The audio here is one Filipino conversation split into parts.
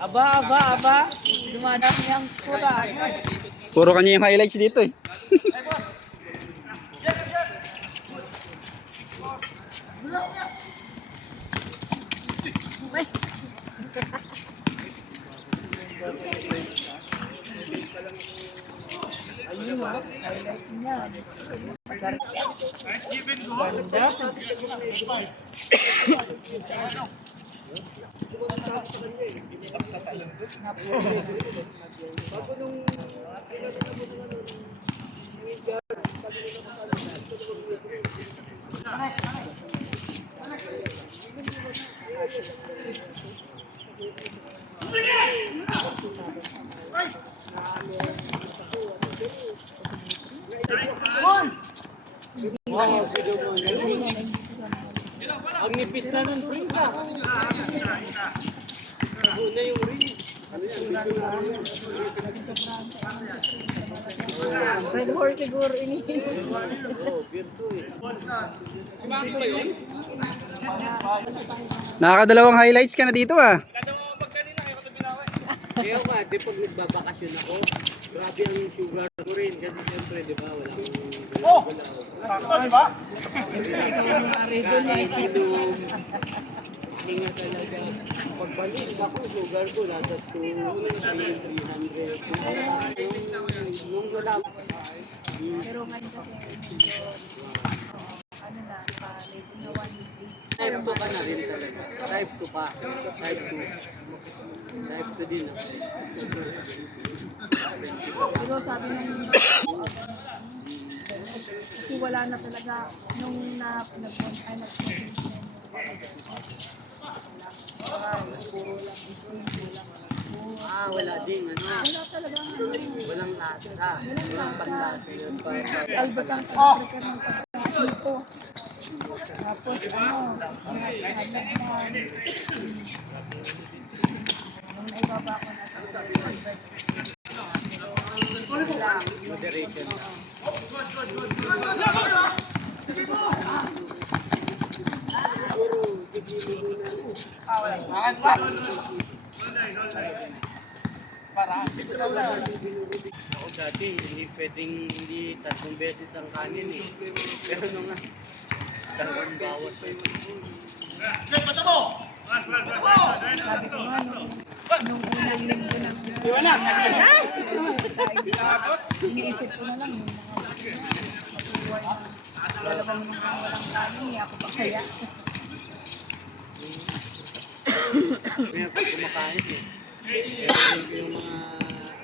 Aba. Dumadami ang skura. Puro kanya yung highlights dito eh. Ayun, highlight niya. Ang nipis na ng printa. Una yung ring. Red horse siguro ini. Oo, birto eh. Nakakadalawang highlights ka na dito ah. Kaya nga, di pag nagbabakasyon ako, grabe ang sugar ko rin. Kasi siyempre, di ba, walang... Di ba? Kahit inom, hinga talaga. Pagbalik ako, sugar ko, nasa 200, 300. Nung wala ko. Pero ngayon kasi medyo ano na, lazy na 1 Type 2 ka na rin talaga. Type 2 pa. Type 2. Type 2 din. Pero sabi ng kasi wala na talaga nung nag-punta Wala din. Ano? wala talaga Walang lasa. Walang panlasa yun. albas ang prepare ng dito. Tapos ano, nung naibaba ko na sa Moderation. Ako dati, hindi pwedeng hindi 3 beses ang kanin eh. Pero nung nga, 2 bawat eh. sabi ko nga nung unang linggo ng iniisip ko na lang yung mga matuway na dalawang mga walang kanin, niya ako pa kaya. May ako kumakain eh. Pero yung mga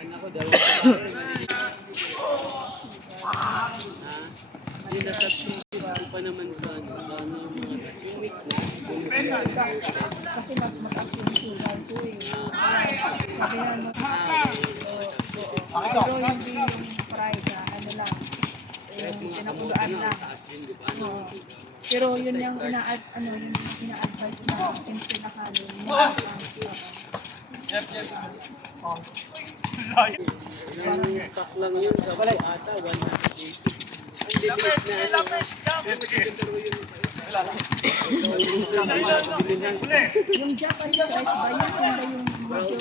anak ko, 2 kumakain. Hindi nasubstitute ko pa naman sa ano yung mga yung mix na. Kasi mataas yung sugar ko eh. Sabi na mo, pero hindi yung fried na ano lang, yung pinakuluan na. Pero yun yung ina-advise na yung pinakain. Ilang pack lang yun. Kapag ata, 180. Ang debate na Yung Japanese rice ba yun? Yung medyo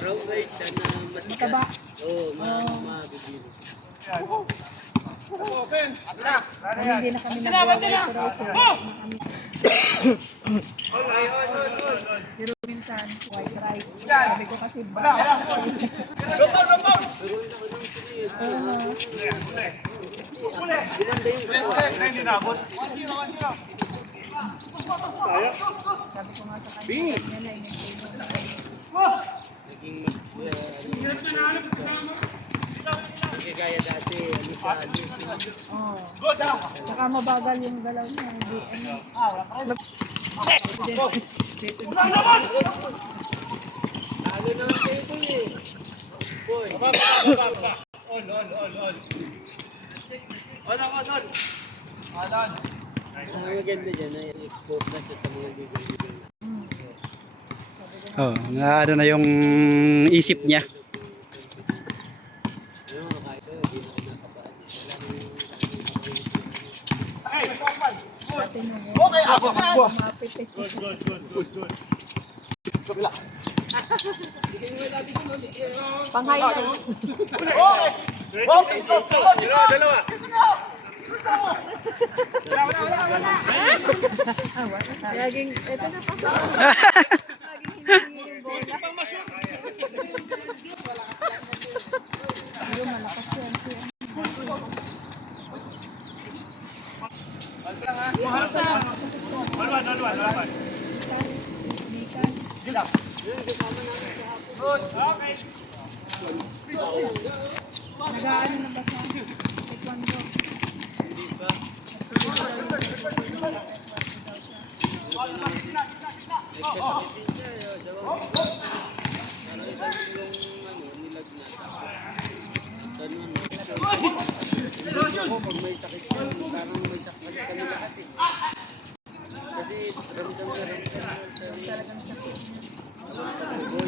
raw rice siya na mataba. Oo, mabibili. Hindi na kami nag-rice. Pero minsan, white rice. Sabi ko kasi Hindi nabot. sabi ko nga sa kanya, Naging hindi kaya dati, ano sa saka mabagal yung galaw niya. Hindi, Lalo na ang table eh. Boy. Baba. On. Ang maganda dyan ay export na siya sa mga legal. Oh, ano na yung isip niya. Yung kahit hindi na nakapaan. Tinungo. Okay, ako na. Mapit eh. Pang-highlight. Dalawa. Laging, ito na pa sa laging hindi yung bola. Pero malakas yan siya. Dalawa. Nag-aano na ba sa taekwondo? May sakit siya, parang may sakit kami lahat eh. Kasi ramdam na Talagang sakit.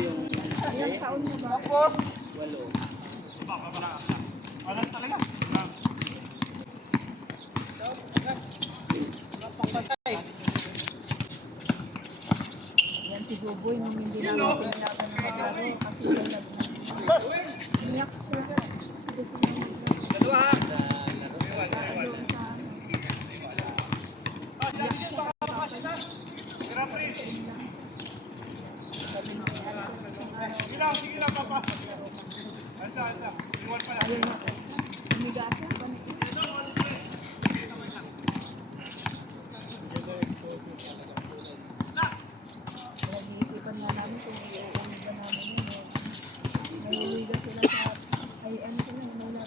yung Ilang taon mo ba? walo. Alas talaga. Yan si Buboy nung hindi namin pinayagan ng maglaro kasi daw nag-iyak siya. Kasi Sige lang, papa. Alsa. Iwan pa lang. ayun na. Umiga siya. Nag-iisipan nga namin kung i-uunod ba namin yun. Nahuliga sila sa ay ano sila, nahuliga.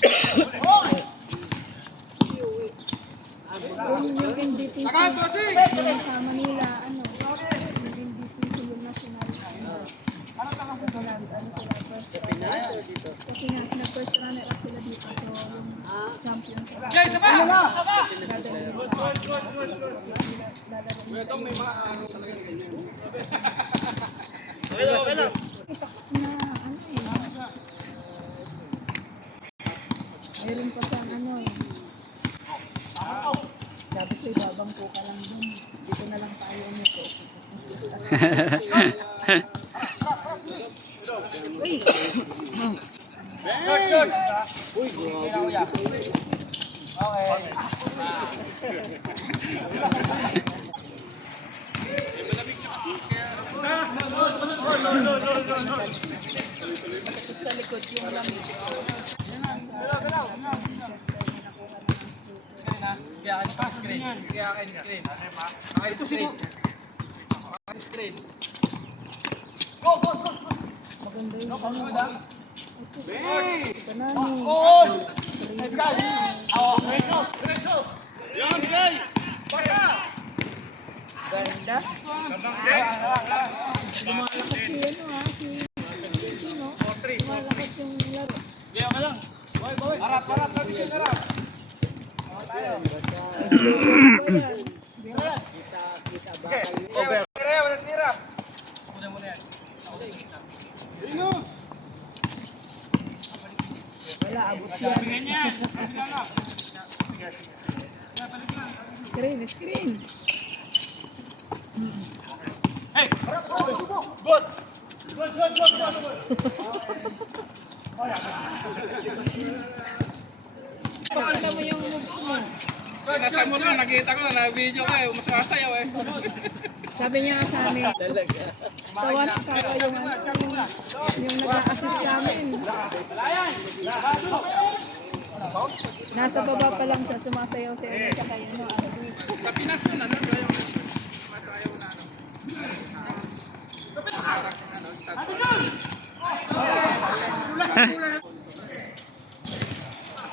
Yung NDPC, yung sa Manila, ano, yung NDPC, yung national, kasi ano sila, first kasi nga, nag-first runner-up sila dito, so yung champion sila. Okay lang. Na, ano eh, meron pa siyang ano eh, sabi ko, ibabang ko ka lang dun, dito na lang tayo umupo. Short. Uy, grabe. Sa likod yung lamig. Maganda yung ano ba? Ito na ni. Ganda. Lumalakas si ano ha, si no? Lumalakas yung laro. Harap. Wala, abot yan. Screen. Hey! Good! Pakita mo yung moves mo. Nasa mo na, nakita ko na video ko eh, mas masayaw eh. Sabi niya nga sa amin, tawa sa karo yung nag-a-assist sa amin. Nasa baba pa lang siya, sumasayaw sa ano siya kayo, no? Sa Pinas yun, ano, yung masayaw na ano.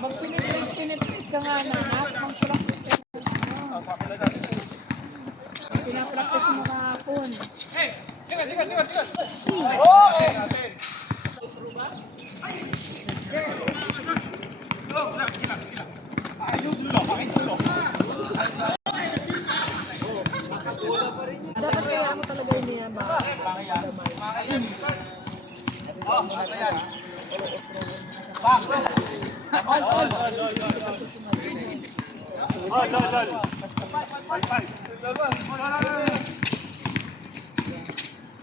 Mag-pinipit ka nga na, mag-practice ka na. Pinapractice mo kahapon. Dapat kaya ako talaga hindi yan ba? Oh, lol. Bye.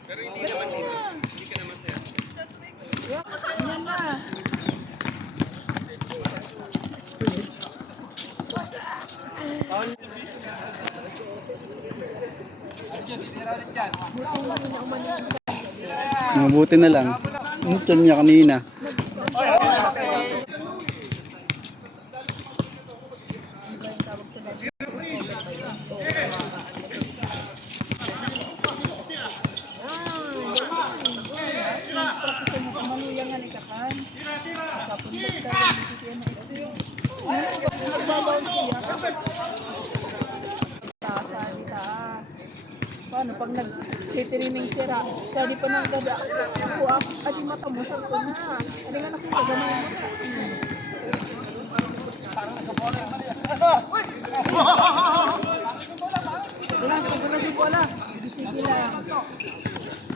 Pero hindi naman ito. Hindi ka naman sa'yo. Yan na. Mabuti na lang. Ito niya kanina. Paano pag nag-titirining sira, sabi pa ng gada, ako at yung mata mo, sabi ko na, ano nga nakita, gano'n mo. Sige lang.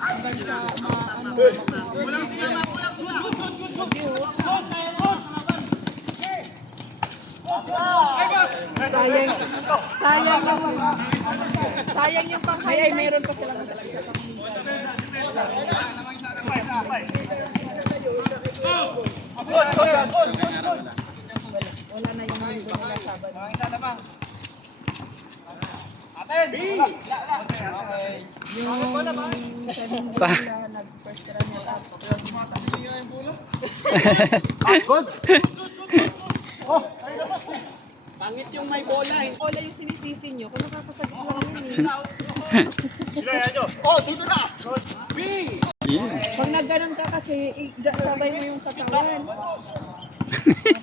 Hanggang sa sayang lang. Sayang yung panghay. Ay, meron pa silang sa wala na yung mga nila saban. Yung sa nila nag-first run niya. Pangit yung may bola. Bola yung sinisisi nyo, kung nakakasagit lang yun eh. Sila yan nyo. Pag nagganon ka kasi, sabay mo yung katawan.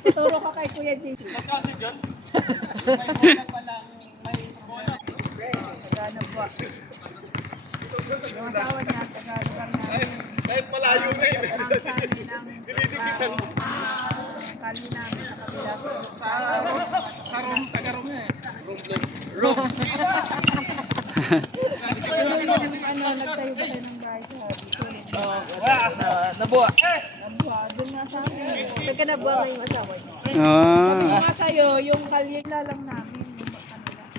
Tuturo ka kay Kuya JC. Taganap ba? Yung asawa niya, taga-lugar namin. Kahit malayo na yun. Ang sali ng kali namin sa kabila. Sarong tagarong eh. Ano, nagtayo ba tayo ng bahay sa Nabuha. Nabuha, doon nga sa amin. Saan ka nabuha ngayong asawa niya? Ah. Sabi nga sa'yo, yung kalye lang namin. Ano lang.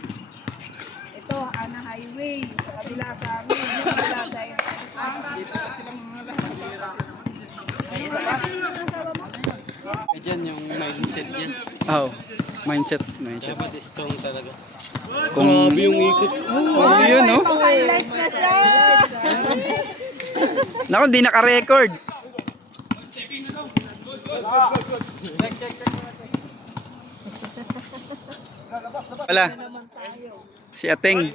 Ito, Ana Highway. Sa kabila sa amin. Sa kabila sa iyo. Dito pa silang mga lahat. Diyan yung mindset yan. Oh, mindset. Dapat strong talaga. Kung Grabe yung ikot. ano yun, no? Highlights na siya! Naku, di naka-record. Wala. Naman tayo. Si Ating.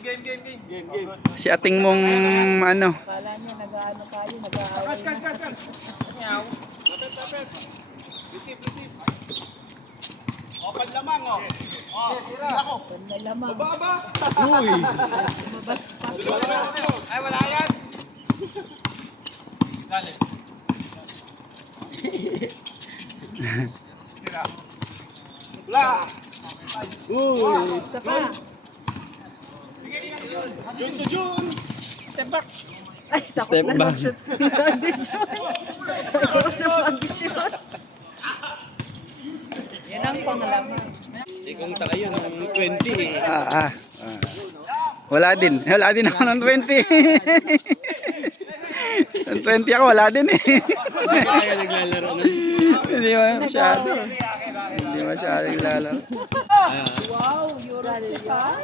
Si Ating mong ano. Kala niya, nag-ano tayo, nag-aaway na. Open lamang, oh. Panlalamang. Uy. Mabaspas. Ay, wala yan. Isa pa. Step back. Ay, takot Step na back. mag-shoot si Daddy John. Takot na mag-shoot. Yan ang pangalaman. Kung taka yun, ng 20 eh. Wala din. Wala din ako ng 20. Ng 20 ako, wala din eh. Bakit kaya naglalaro nun? Hindi masyado. Hindi masyado naglalaro. Wow, Eurostar.